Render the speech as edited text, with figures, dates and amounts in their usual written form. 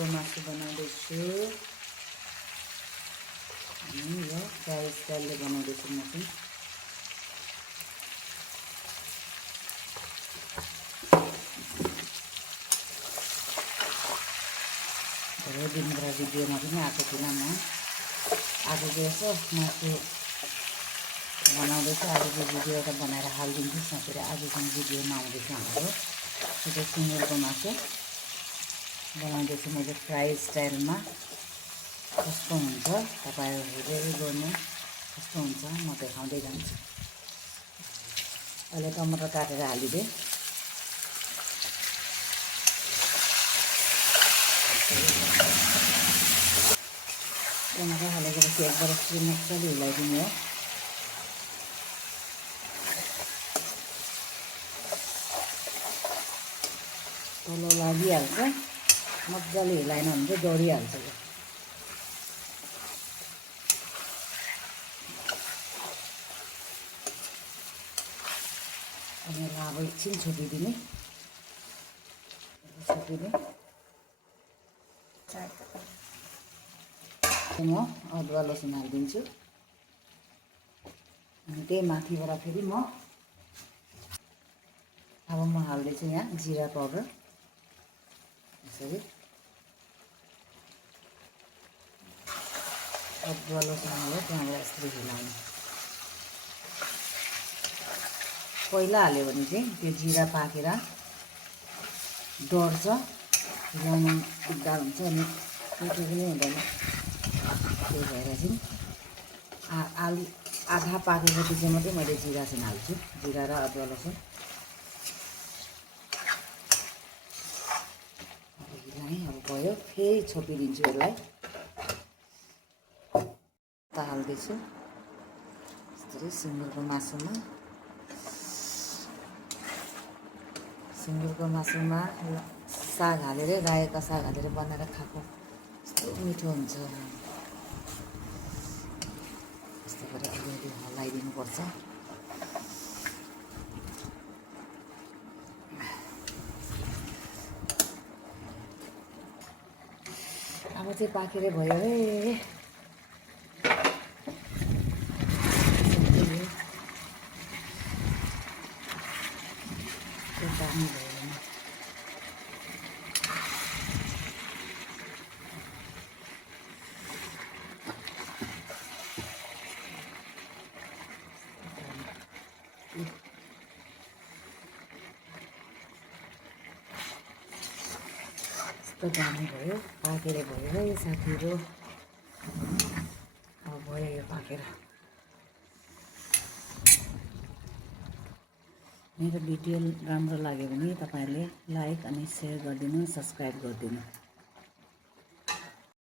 सुँगुरको मासु बनाउँदैछु अनि यो फ्राई स्टाइलले बनाउँदैछु म चाहिँ। धेरै दिनबाट भिडियोमा पनि आएको थिइनँ म। आज चाहिँ यसो मासु बनाउँदैछु। आज चाहिँ भिडियो एउटा बनाएर हालिदिन्छु सोचेर आज चाहिँ भिडियोमा आउँदैछ हाम्रो। यो चाहिँ सुँगुरको मासु बनाउँदैछु मैले फ्राई स्टाइलमा। कस्तो हुन्छ तपाईँहरूले गर्नु, कस्तो हुन्छ म देखाउँदै जान्छु। अहिले टमाटर काटेर हालिदिएँ। टमाटर हालेपछि एकबार यसरी मजाले हिलाइदिने हो। तल लागिहाल्छ, मजाले हिलाएन भने चाहिँ डढिहाल्छ। अनि यसलाई अब एकछिन छोपिदिने म अदुवा लसुन हालिदिन्छु। अनि त्यही माथिबाट फेरि अब म हाल्दैछु यहाँ जिरा पाउडर। यसरी अदुवा लसुन हाल्यो, त्यहाँबाट यसरी हिलाउने। पहिला हाल्यो भने चाहिँ त्यो जिरा पाकेर डढ्छ, हिलाउनु दिक्दार हुन्छ अनि मिठो पनि हुँदैन। त्यही भएर चाहिँ आधा पाकेपछि चाहिँ मात्रै मैले जिरा चाहिँ हाल्छु, जिरा र अदुवा लसुन। हिलाएँ, अब भयो, फेरि छोपिदिन्छु यसलाई। हाल्दैछु यसरी सुँगुरको मासुमा साग हालेर, रायोको साग हालेर बनाएर खाएको यस्तो मिठो हुन्छ। यस्तो गरेर अलिअलि हल्लाइदिनुपर्छ। अब चाहिँ पाकेर भयो है। पानी भयो यस्तो दामी भयो, पाकेर भयो है साथीहरू। अब भयो यो पाकेर। मेरो भिडियो राम्रो लाग्यो भने तपाईँहरूले लाइक अनि सेयर गरिदिनु, सब्सक्राइब गरिदिनु।